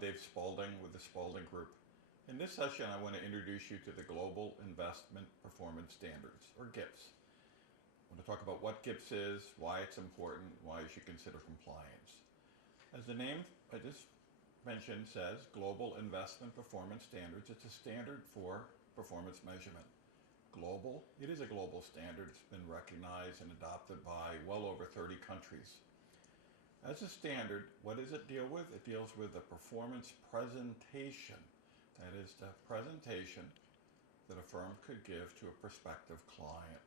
Dave Spaulding with the Spaulding Group. In this session, I want to introduce you to the Global Investment Performance Standards, or GIPS. I want to talk about what GIPS is, why it's important, why you should consider compliance. As the name I just mentioned says, Global Investment Performance Standards, it's a standard for performance measurement. Global, it is a global standard. It's been recognized and adopted by well over 30 countries. As a standard, what does it deal with? It deals with the performance presentation. That is the presentation that a firm could give to a prospective client.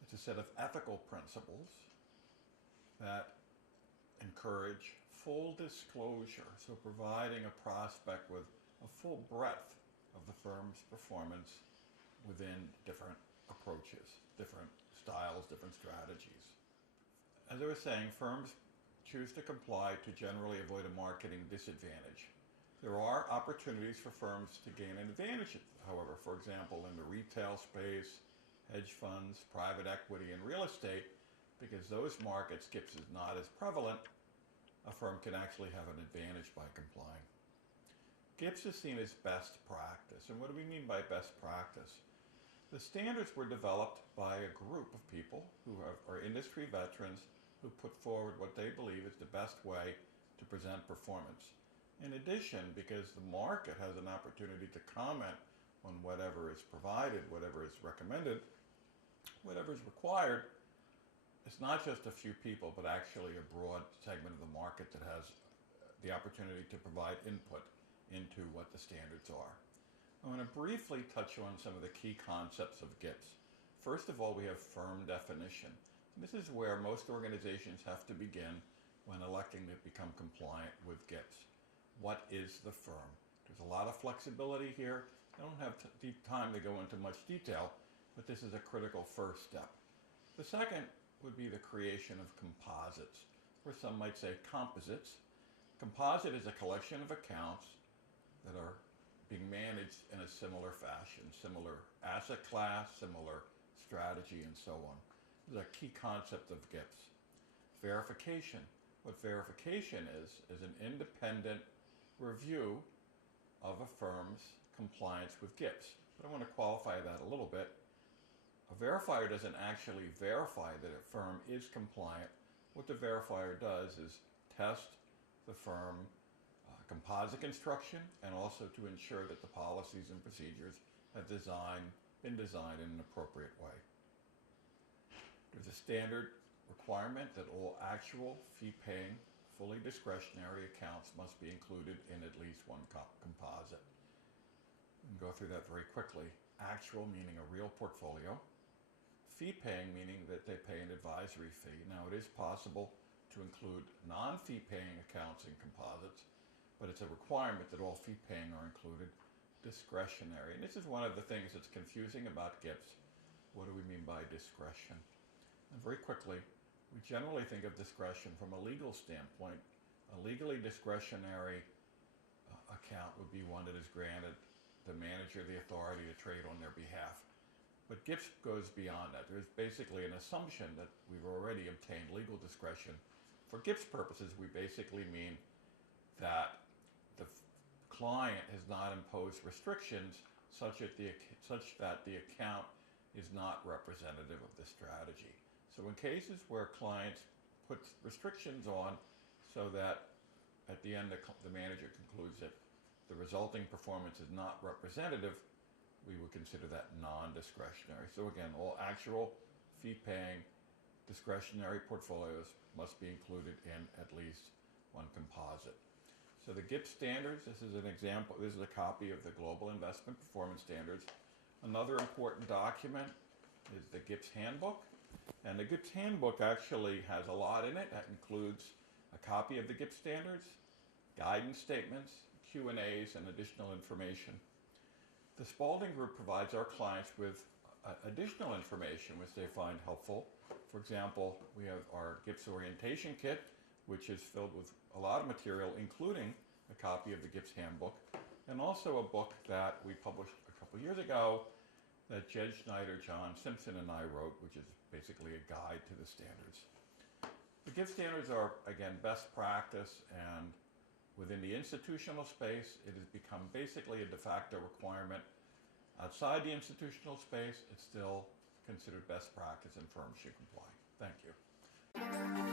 It's a set of ethical principles that encourage full disclosure, so providing a prospect with a full breadth of the firm's performance within different approaches, different styles, different strategies. As I was saying, firms choose to comply to generally avoid a marketing disadvantage. There are opportunities for firms to gain an advantage, however, for example, in the retail space, hedge funds, private equity, and real estate, because those markets, GIPS is not as prevalent, a firm can actually have an advantage by complying. GIPS is seen as best practice. And what do we mean by best practice? The standards were developed by a group of people who are industry veterans who put forward what they believe is the best way to present performance. In addition, because the market has an opportunity to comment on whatever is provided, whatever is recommended, whatever is required, it's not just a few people, but actually a broad segment of the market that has the opportunity to provide input into what the standards are. I want to briefly touch on some of the key concepts of GIPS. First of all, we have firm definition. This is where most organizations have to begin when electing to become compliant with GIPS. What is the firm? There's a lot of flexibility here. I don't have time to go into much detail, but this is a critical first step. The second would be the creation of composites, or some might say composites. Composite is a collection of accounts that are being managed in a similar fashion, similar asset class, similar strategy, and so on. This is a key concept of GIPS. Verification. What verification is an independent review of a firm's compliance with GIPS. But I want to qualify that a little bit. A verifier doesn't actually verify that a firm is compliant. What the verifier does is test the firm composite construction and also to ensure that the policies and procedures have been designed in an appropriate way. There's a standard requirement that all actual fee-paying, fully discretionary accounts must be included in at least one composite. We can go through that very quickly. Actual meaning a real portfolio. Fee-paying meaning that they pay an advisory fee. Now, it is possible to include non-fee-paying accounts in composites, but it's a requirement that all fee-paying are included. Discretionary. And this is one of the things that's confusing about GIPS. What do we mean by discretion? And very quickly, we generally think of discretion from a legal standpoint. A legally discretionary account would be one that is granted the manager the authority to trade on their behalf. But GIPS goes beyond that. There's basically an assumption that we've already obtained legal discretion. For GIPS purposes, we basically mean that the client has not imposed restrictions such that the account is not representative of the strategy. So in cases where clients put restrictions on so that at the end the manager concludes that the resulting performance is not representative, we would consider that non-discretionary. So again, all actual fee-paying discretionary portfolios must be included in at least one composite. So the GIPS standards, this is an example, this is a copy of the Global Investment Performance Standards. Another important document is the GIPS Handbook. And the GIPS Handbook actually has a lot in it. That includes a copy of the GIPS standards, guidance statements, Q&As, and additional information. The Spaulding Group provides our clients with additional information which they find helpful. For example, we have our GIPS orientation kit, which is filled with a lot of material, including a copy of the GIPS Handbook, and also a book that we published a couple years ago that Jed Schneider, John Simpson, and I wrote, which is basically a guide to the standards. The GIPS standards are, again, best practice, and Within the institutional space, it has become basically a de facto requirement. Outside the institutional space, it's still considered best practice and firms should comply. Thank you.